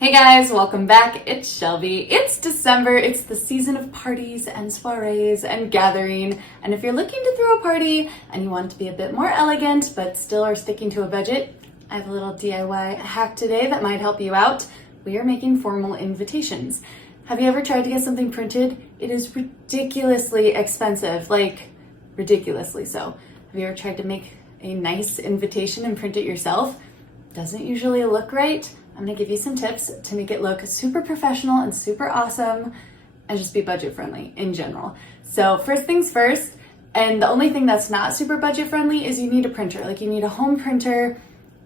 Hey guys, welcome back. It's Shelby. It's December. It's the season of parties and soirees and gathering. And if you're looking to throw a party and you want it to be a bit more elegant but still are sticking to a budget, I have a little DIY hack today that might help you out. We are making formal invitations. Have you ever tried to get something printed? It is ridiculously expensive, like ridiculously so. Have you ever tried to make a nice invitation and print it yourself? Doesn't usually look right. I'm gonna give you some tips to make it look super professional and super awesome and just be budget friendly in general. So first things first, and the only thing that's not super budget friendly is you need a printer. Like you need a home printer.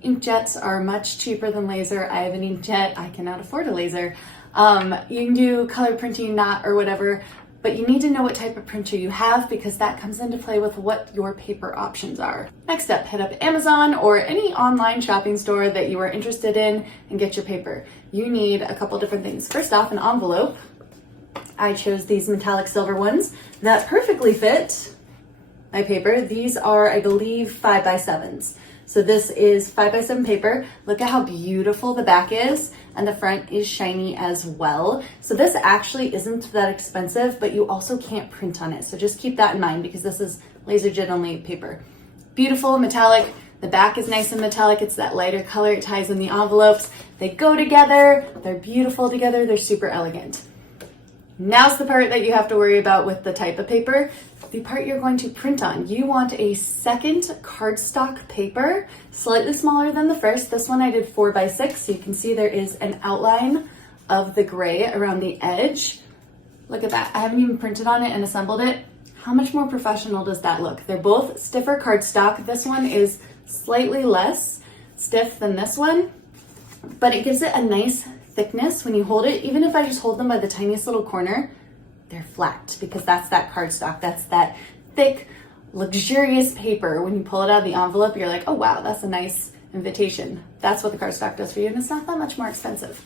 Inkjets are much cheaper than laser. I have an inkjet, I cannot afford a laser. You can do color printing, not or whatever, but you need to know what type of printer you have because that comes into play with what your paper options are. Next up, hit up Amazon or any online shopping store that you are interested in and get your paper. You need a couple different things. First off, an envelope. I chose these metallic silver ones that perfectly fit my paper. These are, I believe, 5x7s. So this is 5x7 paper. Look at how beautiful the back is, and the front is shiny as well. So this actually isn't that expensive, but you also can't print on it. So just keep that in mind because this is LaserJet only paper. Beautiful metallic. The back is nice and metallic. It's that lighter color. It ties in the envelopes. They go together. They're beautiful together. They're super elegant. Now's the part that you have to worry about with the type of paper. The part you're going to print on. You want a second cardstock paper, slightly smaller than the first. This one I did 4x6, so you can see there is an outline of the gray around the edge. Look at that. I haven't even printed on it and assembled it. How much more professional does that look? They're both stiffer cardstock. This one is slightly less stiff than this one, but it gives it a nice thickness when you hold it. Even if I just hold them by the tiniest little corner, they're flat because that's that cardstock. That's that thick, luxurious paper. When you pull it out of the envelope, you're like, oh wow, that's a nice invitation. That's what the cardstock does for you, and it's not that much more expensive.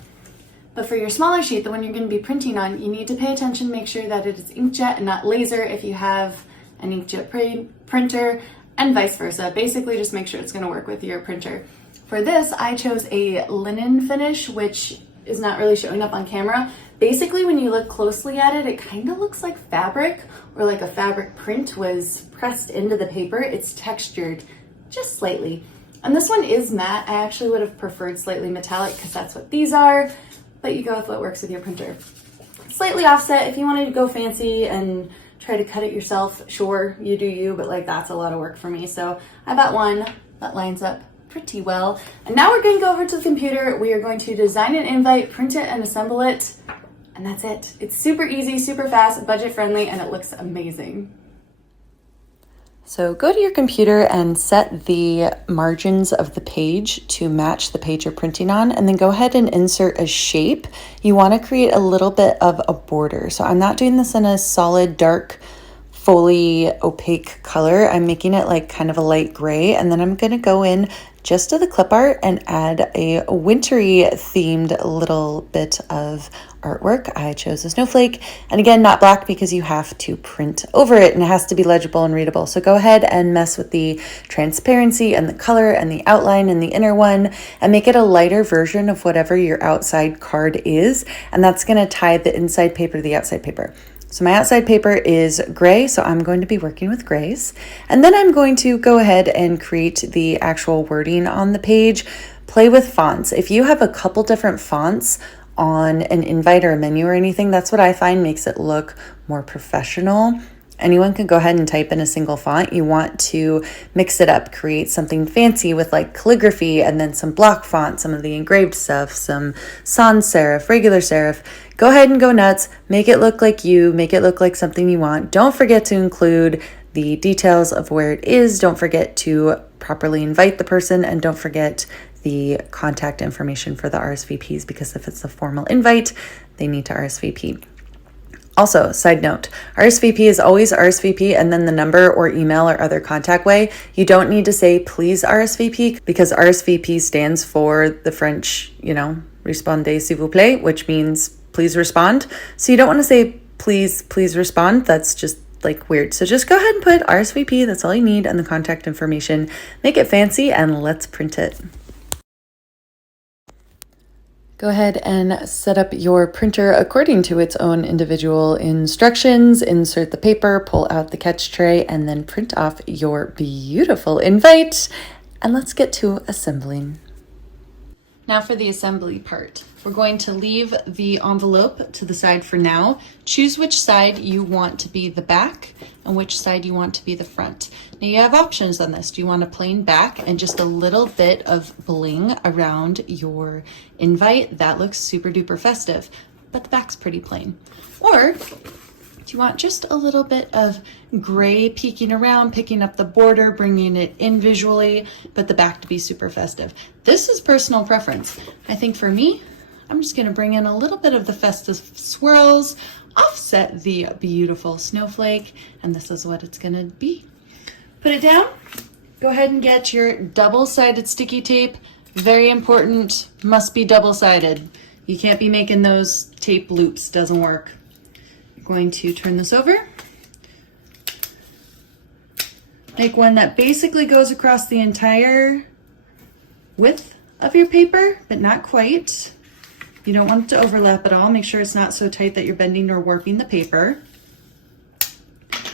But for your smaller sheet, the one you're going to be printing on, you need to pay attention, make sure that it is inkjet and not laser if you have an inkjet printer, and vice versa. Basically, just make sure it's going to work with your printer. For this, I chose a linen finish, which is not really showing up on camera. Basically, when you look closely at it, it kind of looks like fabric or like a fabric print was pressed into the paper. It's textured just slightly. And this one is matte. I actually would have preferred slightly metallic because that's what these are, but you go with what works with your printer. Slightly offset, if you wanted to go fancy and try to cut it yourself, sure, you do you, but like that's a lot of work for me. So I bought one that lines up pretty well. And now we're going to go over to the computer. We are going to design an invite, print it, and assemble it. And that's it. It's super easy, super fast, budget friendly, and it looks amazing. So go to your computer and set the margins of the page to match the page you're printing on, and then go ahead and insert a shape. You want to create a little bit of a border. So I'm not doing this in a solid, dark, fully opaque color. I'm making it like kind of a light gray, and then I'm going to go in just to the clip art and add a wintry themed little bit of artwork. I chose a snowflake, and again, not black because you have to print over it and it has to be legible and readable. So go ahead and mess with the transparency and the color and the outline and the inner one and make it a lighter version of whatever your outside card is. And that's going to tie the inside paper to the outside paper. So my outside paper is gray, so I'm going to be working with grays. And then I'm going to go ahead and create the actual wording on the page. Play with fonts. If you have a couple different fonts on an invite or a menu or anything, that's what I find makes it look more professional. Anyone can go ahead and type in a single font. You want to mix it up, create something fancy with like calligraphy and then some block font, some of the engraved stuff, some sans serif, regular serif. Go ahead and go nuts. Make it look like you, make it look like something you want. Don't forget to include the details of where it is. Don't forget to properly invite the person, and don't forget the contact information for the RSVPs, because if it's a formal invite, they need to RSVP. Also, side note, RSVP is always RSVP and then the number or email or other contact way. You don't need to say please RSVP because RSVP stands for the French, répondez s'il vous plaît, which means please respond. So you don't want to say please respond. That's just like weird. So just go ahead and put RSVP. That's all you need, and the contact information. Make it fancy and let's print it. Go ahead and set up your printer according to its own individual instructions. Insert the paper, pull out the catch tray, and then print off your beautiful invite. And let's get to assembling. Now for the assembly part. We're going to leave the envelope to the side for now. Choose which side you want to be the back and which side you want to be the front. Now you have options on this. Do you want a plain back and just a little bit of bling around your invite? That looks super duper festive, but the back's pretty plain. Or do you want just a little bit of gray peeking around, picking up the border, bringing it in visually, but the back to be super festive? This is personal preference. I think for me, I'm just gonna bring in a little bit of the festive swirls, offset the beautiful snowflake, and this is what it's gonna be. Put it down. Go ahead and get your double-sided sticky tape. Very important, must be double-sided. You can't be making those tape loops, doesn't work. You're going to turn this over. Make one that basically goes across the entire width of your paper, but not quite. You don't want it to overlap at all. Make sure it's not so tight that you're bending or warping the paper.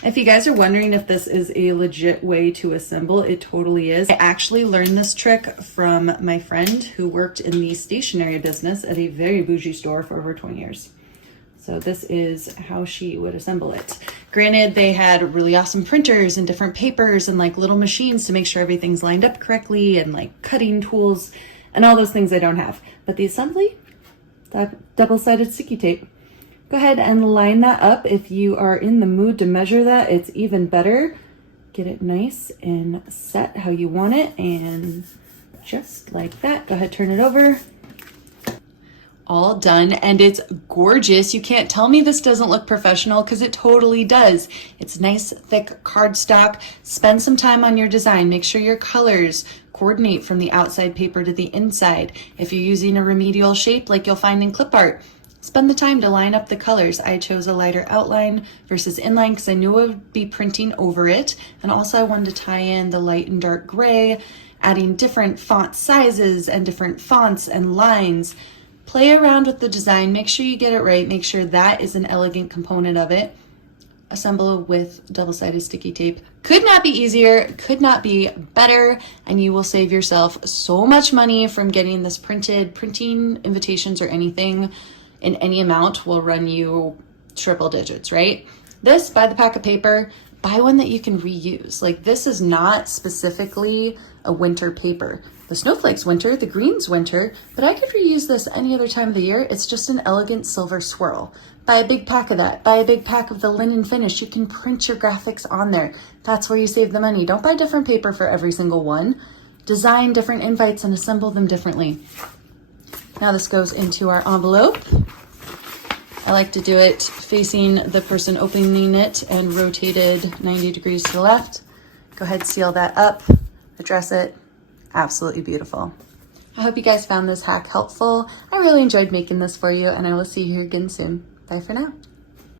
If you guys are wondering if this is a legit way to assemble, it totally is. I actually learned this trick from my friend who worked in the stationery business at a very bougie store for over 20 years. So this is how she would assemble it. Granted, they had really awesome printers and different papers and like little machines to make sure everything's lined up correctly and like cutting tools and all those things I don't have. But the assembly, that double-sided sticky tape. Go ahead and line that up. If you are in the mood to measure that, it's even better. Get it nice and set how you want it, and just like that. Go ahead, turn it over. All done, and it's gorgeous. You can't tell me this doesn't look professional because it totally does. It's nice, thick cardstock. Spend some time on your design. Make sure your colors coordinate from the outside paper to the inside. If you're using a remedial shape like you'll find in clip art, spend the time to line up the colors. I chose a lighter outline versus inline because I knew I would be printing over it. And also I wanted to tie in the light and dark gray, adding different font sizes and different fonts and lines. Play around with the design. Make sure you get it right. Make sure that is an elegant component of it. Assemble with double-sided sticky tape. Could not be easier, could not be better, and you will save yourself so much money from getting this printed. Printing invitations or anything in any amount will run you triple digits, right? This, buy the pack of paper, buy one that you can reuse. Like, this is not specifically a winter paper. The snowflake's winter, the green's winter, but I could reuse this any other time of the year. It's just an elegant silver swirl. Buy a big pack of that. Buy a big pack of the linen finish. You can print your graphics on there. That's where you save the money. Don't buy different paper for every single one. Design different invites and assemble them differently. Now this goes into our envelope. I like to do it facing the person opening it and rotated 90 degrees to the left. Go ahead, seal that up, address it. Absolutely beautiful. I hope you guys found this hack helpful. I really enjoyed making this for you, and I will see you again soon. Bye for now.